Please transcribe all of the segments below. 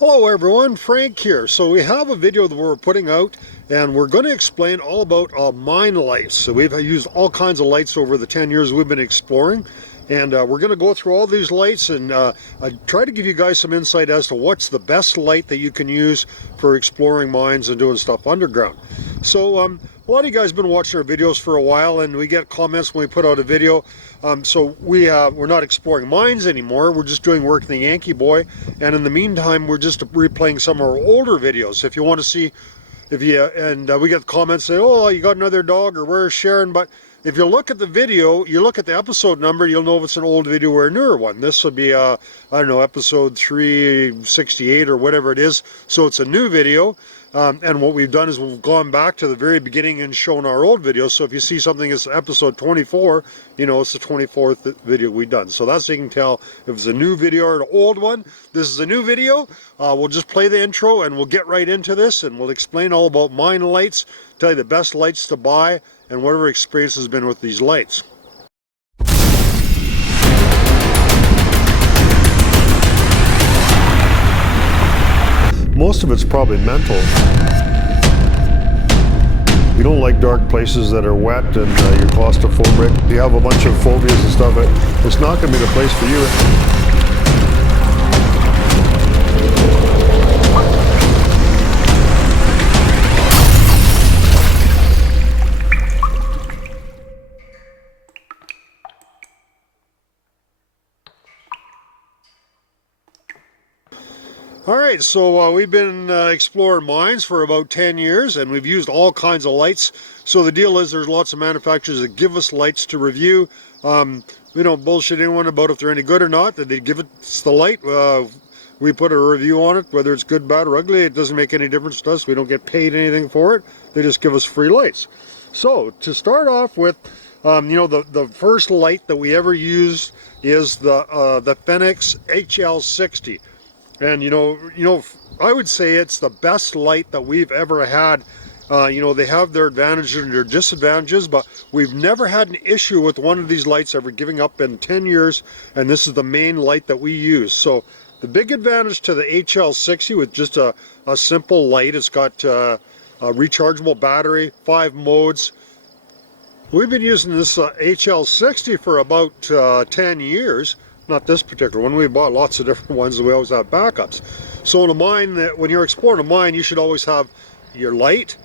Hello everyone, Frank here. So we have a video that we're putting out and we're going to explain all about mine lights. So we've used all kinds of lights over the 10 years we've been exploring, and we're going to go through all these lights and try to give you guys some insight as to what's the best light that you can use for exploring mines and doing stuff underground. So a lot of you guys have been watching our videos for a while, and we get comments when we put out a video. So we're not exploring mines anymore. We're just doing work in the Yankee Boy, and in the meantime we're just replaying some of our older videos. If you want to see, we get comments saying, oh, you got another dog, or where's Sharon? But if you look at the video, you look at the episode number, you'll know if it's an old video or a newer one. This would be I don't know, episode 368 or whatever it is. So it's a new video. And what we've done is we've gone back to the very beginning and shown our old videos. So if you see something that's episode 24, you know it's the 24th video we've done. So that's so you can tell if it's a new video or an old one. This is a new video. We'll just play the intro and we'll get right into this, and we'll explain all about mine lights, tell you the best lights to buy, and whatever experience has been with these lights. Most of it's probably mental. You don't like dark places that are wet and you're claustrophobic. You have a bunch of phobias and stuff. It's not going to be the place for you. Alright, so we've been exploring mines for about 10 years, and we've used all kinds of lights. So the deal is there's lots of manufacturers that give us lights to review. We don't bullshit anyone about if they're any good or not. They give us the light. We put a review on it, whether it's good, bad, or ugly. It doesn't make any difference to us. We don't get paid anything for it. They just give us free lights. So to start off with, the first light that we ever used is the Phoenix HL60. And you know, I would say it's the best light that we've ever had. They have their advantages and their disadvantages, but we've never had an issue with one of these lights ever giving up in 10 years, and this is the main light that we use. So the big advantage to the HL60 with just a simple light, it's got a rechargeable battery, 5 modes. We've been using this HL60 for about 10 years. Not this particular one. We bought lots of different ones, and we always have backups. So in a mine, when you're exploring a mine, you should always have your light,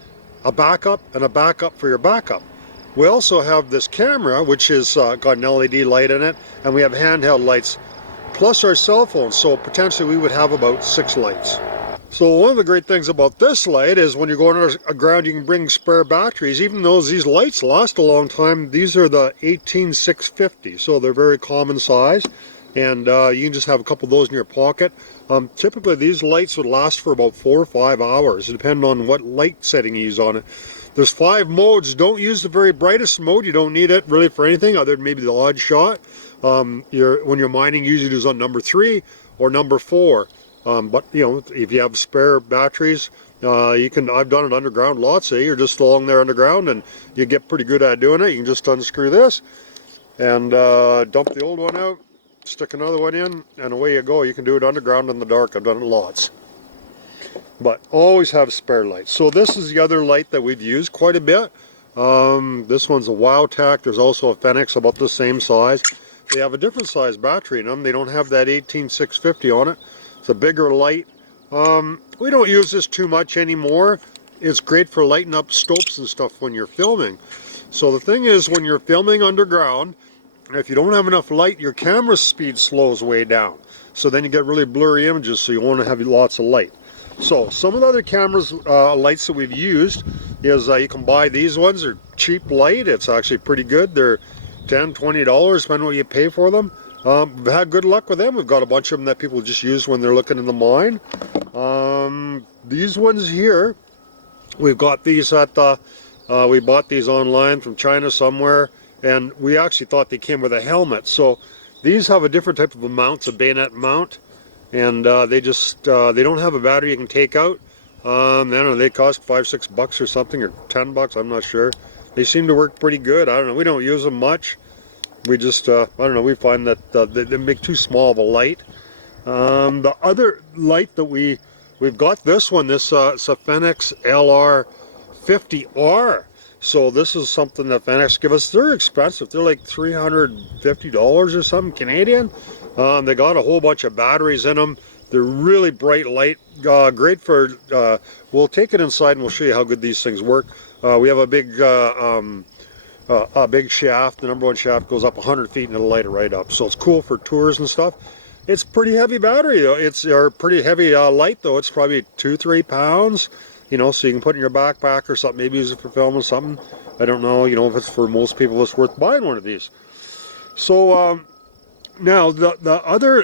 a backup, and a backup for your backup. We also have this camera, which has got an LED light in it, and we have handheld lights, plus our cell phone. So potentially we would have about 6 lights. So one of the great things about this light is when you're going underground, you can bring spare batteries. Even though these lights last a long time, these are the 18650, so they're very common size. And you can just have a couple of those in your pocket. Typically these lights would last for about 4 or 5 hours, depending on what light setting you use on it. There's 5 modes. Don't use the very brightest mode. You don't need it really for anything other than maybe the odd shot. When you're mining, usually it's on number 3 or number 4. But if you have spare batteries, you can. I've done it underground lots. You're just along there underground and you get pretty good at doing it. You can just unscrew this and dump the old one out, stick another one in, and away you go. You can do it underground in the dark. I've done it lots. But always have spare lights. So this is the other light that we've used quite a bit. This one's a WowTech. There's also a Phoenix about the same size. They have a different size battery in them. They don't have that 18650 on it. It's a bigger light. We don't use this too much anymore. It's great for lighting up stopes and stuff when you're filming. So the thing is, when you're filming underground, if you don't have enough light, your camera speed slows way down. So then you get really blurry images, so you want to have lots of light. So some of the other cameras, lights that we've used is you can buy these ones. They're cheap light. It's actually pretty good. They're $10, $20, depending on what you pay for them. We've had good luck with them. We've got a bunch of them that people just use when they're looking in the mine. These ones here, we've got these at the, we bought these online from China somewhere, and we actually thought they came with a helmet. So these have a different type of a mount. It's a bayonet mount, and they don't have a battery you can take out. I don't know, they cost $5, $6 or something, or $10, I'm not sure. They seem to work pretty good. I don't know, we don't use them much. We just, I don't know, we find that they make too small of a light. The other light that we've got this one, this it's a Fenix LR50R. So this is something that Fenix give us. They're expensive. They're like $350 or something Canadian. They got a whole bunch of batteries in them. They're really bright light, great for, we'll take it inside and we'll show you how good these things work. We have a big shaft. The number one shaft goes up 100 feet and it'll light it right up. So it's cool for tours and stuff. It's pretty heavy battery though. It's a pretty heavy light though. It's probably 2-3 pounds. You know, so you can put in your backpack or something, maybe use it for filming something. I don't know, you know, if it's for most people, it's worth buying one of these. So now the other,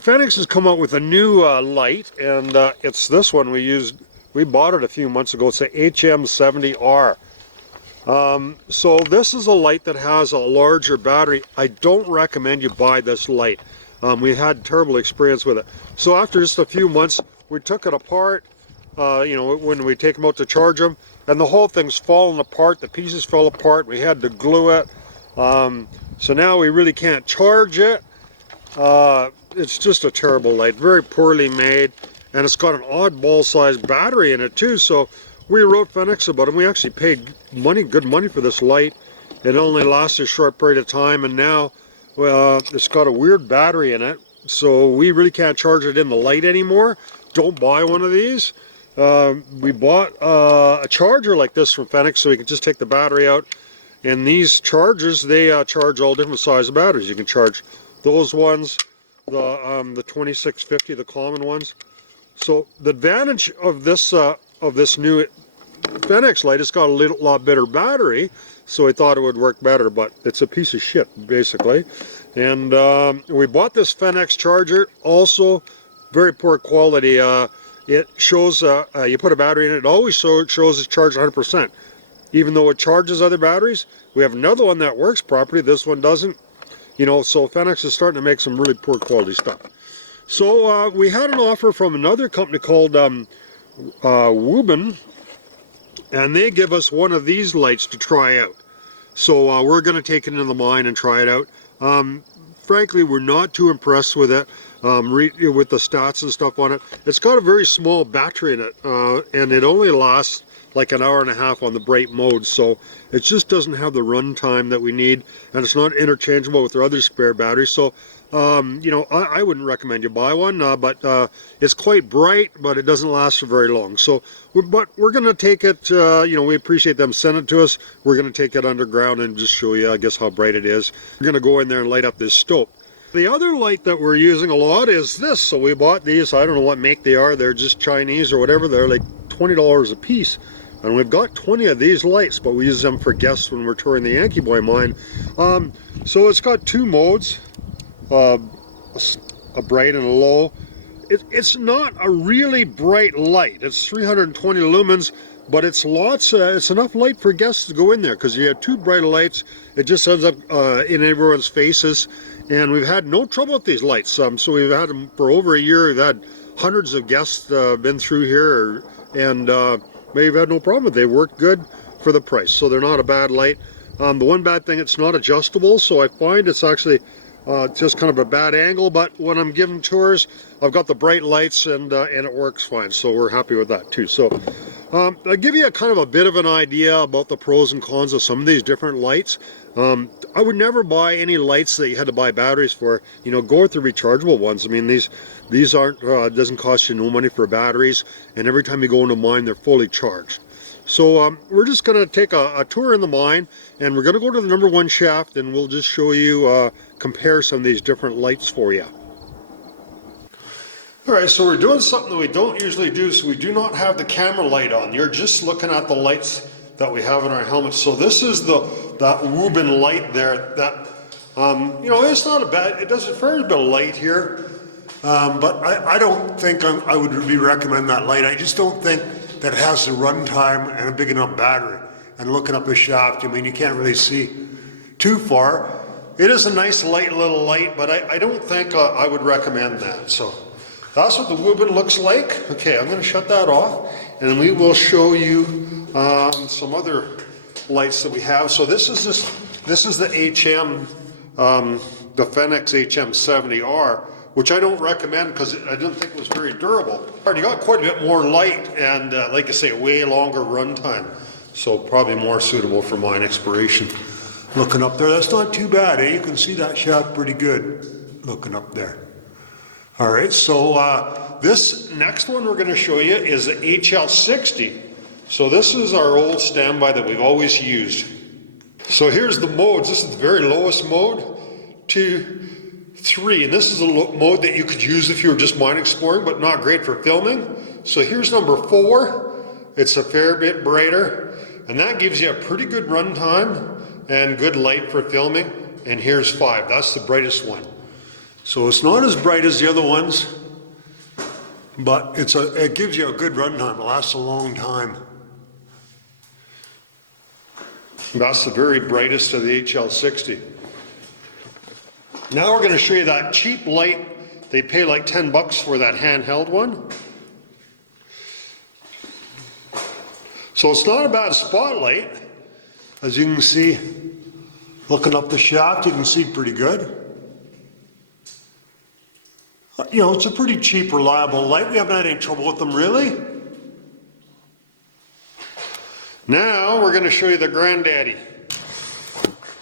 Fenix has come out with a new light, and it's this one we bought it a few months ago. It's the HM70R. So this is a light that has a larger battery. I don't recommend you buy this light. We had terrible experience with it. So after just a few months, we took it apart. You know, when we take them out to charge them, and the whole thing's falling apart. The pieces fell apart. We had to glue it. So now we really can't charge it. It's just a terrible light, very poorly made, and it's got an oddball sized battery in it too. So we wrote Fenix about it. We actually paid good money for this light. It only lasted a short period of time, and now it's got a weird battery in it. So we really can't charge it in the light anymore. Don't buy one of these. We bought a charger like this from Fenix, so we can just take the battery out. And these chargers, they charge all different size of batteries. You can charge those ones, the 2650, the common ones. So the advantage of this new Fenix light, it's got a lot better battery, so I thought it would work better, but it's a piece of shit basically. And we bought this Fenix charger, also very poor quality. It shows, you put a battery in it, it always shows it's charged 100%. Even though it charges other batteries, we have another one that works properly, this one doesn't. You know, so Fenix is starting to make some really poor quality stuff. So we had an offer from another company called Woobin, and they give us one of these lights to try out. So we're going to take it into the mine and try it out. Frankly, we're not too impressed with it. With the stats and stuff on it. It's got a very small battery in it, and it only lasts like an hour and a half on the bright mode, so it just doesn't have the run time that we need, and it's not interchangeable with our other spare batteries. So you know, I wouldn't recommend you buy one, but it's quite bright, but it doesn't last for very long. So but we're going to take it, you know, we appreciate them sending it to us. We're going to take it underground and just show you, I guess, how bright it is. We're going to go in there and light up this stove. The other light that we're using a lot is this. So we bought these, I don't know what make they are, they're just Chinese or whatever, they're like $20 a piece. And we've got 20 of these lights, but we use them for guests when we're touring the Yankee Boy mine. So it's got two modes, a bright and a low. It's not a really bright light. It's 320 lumens, but it's enough light for guests to go in there, because you have two bright lights. It just ends up in everyone's faces. And we've had no trouble with these lights. So we've had them for over a year. We've had hundreds of guests been through here, and we've had no problem with it. They work good for the price, so they're not a bad light. The one bad thing, it's not adjustable, so I find it's actually just kind of a bad angle. But when I'm giving tours, I've got the bright lights, and it works fine. So we're happy with that too. So I'll give you a kind of a bit of an idea about the pros and cons of some of these different lights. I would never buy any lights that you had to buy batteries for. You know, go with the rechargeable ones. I mean, these aren't, doesn't cost you no money for batteries, and every time you go into mine, they're fully charged. So we're just going to take a tour in the mine, and we're going to go to the number one shaft, and we'll just show you, compare some of these different lights for you. Alright, so we're doing something that we don't usually do, so we do not have the camera light on. You're just looking at the lights that we have in our helmets. So this is that Woobin light there that, you know, it's not a bad, it does a fair bit of light here, but I don't think I would really recommend that light. I just don't think that it has the run time and a big enough battery. And looking up the shaft, I mean, you can't really see too far. It is a nice light little light, but I don't think I would recommend that. So that's what the Woobin looks like. Okay, I'm going to shut that off, and we will show you some other lights that we have. So this is the HM, the Fenix HM70R, which I don't recommend because I didn't think it was very durable. You got quite a bit more light and, like I say, way longer run time. So probably more suitable for mine exploration. Looking up there, that's not too bad, eh? You can see that shaft pretty good looking up there. All right, so this next one we're going to show you is the HL60. So this is our old standby that we've always used. So here's the modes. This is the very lowest mode, 2, 3. And this is a mode that you could use if you were just mine exploring, but not great for filming. So here's number 4. It's a fair bit brighter. And that gives you a pretty good run time and good light for filming. And here's 5. That's the brightest one. So it's not as bright as the other ones, but it gives you a good run time. It lasts a long time. That's the very brightest of the HL60. Now we're going to show you that cheap light. They pay like 10 bucks for that handheld one. So it's not a bad spotlight. As you can see, looking up the shaft, you can see pretty good. You know, it's a pretty cheap, reliable light. We haven't had any trouble with them, really. Now we're going to show you the granddaddy.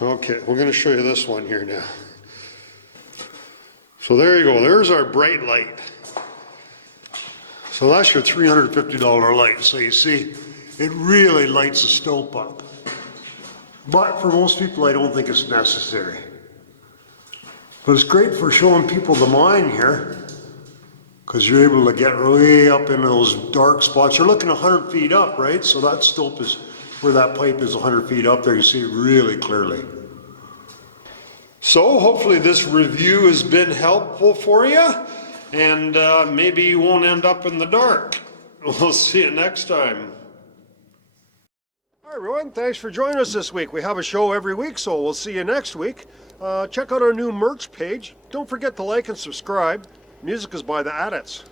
Okay, we're going to show you this one here now. So there you go. There's our bright light. So that's your $350 light. So you see, it really lights the stope up. But for most people, I don't think it's necessary. But it's great for showing people the mine here, because you're able to get way up into those dark spots. You're looking 100 feet up, right? So that stope is where that pipe is 100 feet up there. You see it really clearly. So hopefully this review has been helpful for you, and maybe you won't end up in the dark. We'll see you next time. Hi everyone, thanks for joining us this week. We have a show every week, so we'll see you next week. Check out our new merch page. Don't forget to like and subscribe. Music is by the Adits.